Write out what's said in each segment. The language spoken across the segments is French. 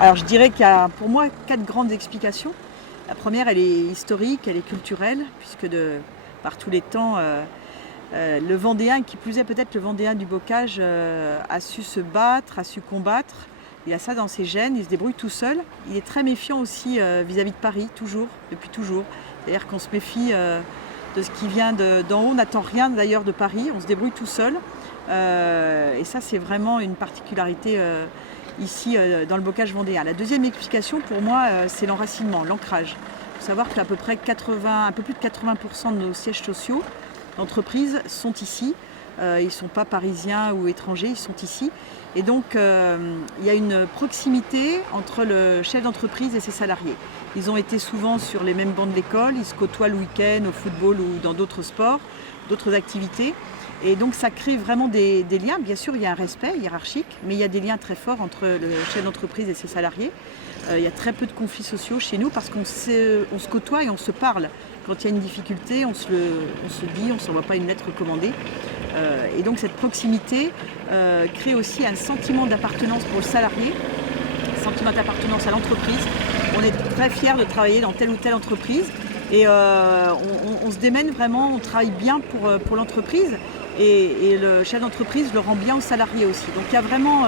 Alors je dirais qu'il y a pour moi 4 grandes explications. La première, elle est historique, elle est culturelle, puisque par tous les temps, le Vendéen, qui plus est peut-être le Vendéen du bocage, a su se battre, a su combattre. Il a ça dans ses gènes, il se débrouille tout seul. Il est très méfiant aussi vis-à-vis de Paris, toujours, depuis toujours. C'est-à-dire qu'on se méfie de ce qui vient d'en haut, on n'attend rien d'ailleurs de Paris, on se débrouille tout seul. Et ça, c'est vraiment une particularité ici dans le bocage vendéen. La deuxième explication pour moi, c'est l'enracinement, l'ancrage. Il faut savoir qu'à peu près un peu plus de 80% de nos sièges sociaux d'entreprises sont ici. Ils ne sont pas parisiens ou étrangers, ils sont ici. Et donc il y a une proximité entre le chef d'entreprise et ses salariés. Ils ont été souvent sur les mêmes bancs de l'école, ils se côtoient le week-end au football ou dans d'autres sports, d'autres activités. Et donc ça crée vraiment des liens. Bien sûr, il y a un respect hiérarchique, mais il y a des liens très forts entre le chef d'entreprise et ses salariés. Il y a très peu de conflits sociaux chez nous parce qu'on se côtoie et on se parle. Quand il y a une difficulté, on se dit, on ne s'envoie pas une lettre recommandée. Et donc cette proximité crée aussi un sentiment d'appartenance pour le salarié, un sentiment d'appartenance à l'entreprise. On est très fiers de travailler dans telle ou telle entreprise et on se démène vraiment, on travaille bien pour l'entreprise et le chef d'entreprise le rend bien aux salariés aussi. Donc il y a vraiment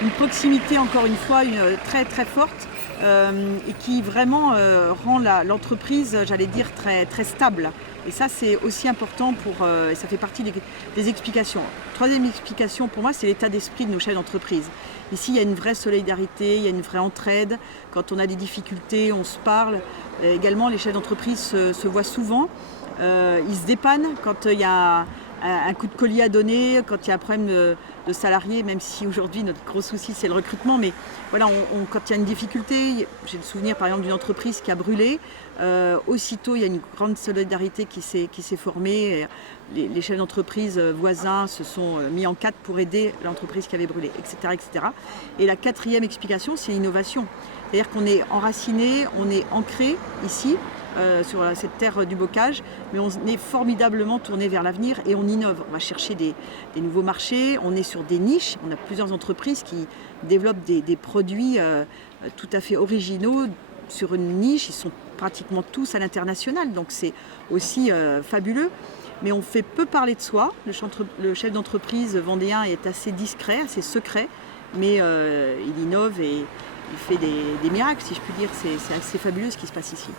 une proximité, encore une fois, très très forte et qui vraiment rend l'entreprise, j'allais dire, très, très stable. Et ça, c'est aussi important et ça fait partie des explications. Troisième explication pour moi, c'est l'état d'esprit de nos chefs d'entreprise. Ici, il y a une vraie solidarité, il y a une vraie entraide. Quand on a des difficultés, on se parle. Également, les chefs d'entreprise se voient souvent. Ils se dépannent quand il y a un coup de collier à donner, quand il y a un problème de salariés, même si aujourd'hui notre gros souci c'est le recrutement, mais voilà, quand il y a une difficulté, j'ai le souvenir par exemple d'une entreprise qui a brûlé, aussitôt il y a une grande solidarité qui s'est formée, les chefs d'entreprise voisins se sont mis en quatre pour aider l'entreprise qui avait brûlé, etc., etc. Et la quatrième explication, c'est l'innovation, c'est-à-dire qu'on est enraciné, on est ancré ici, sur cette terre du bocage, mais on est formidablement tourné vers l'avenir et on innove. On va chercher des nouveaux marchés, on est sur des niches, on a plusieurs entreprises qui développent des produits tout à fait originaux sur une niche, ils sont pratiquement tous à l'international, donc c'est aussi fabuleux. Mais on fait peu parler de soi, le chef d'entreprise vendéen est assez discret, assez secret, mais il innove et il fait des miracles, si je puis dire, c'est assez fabuleux ce qui se passe ici.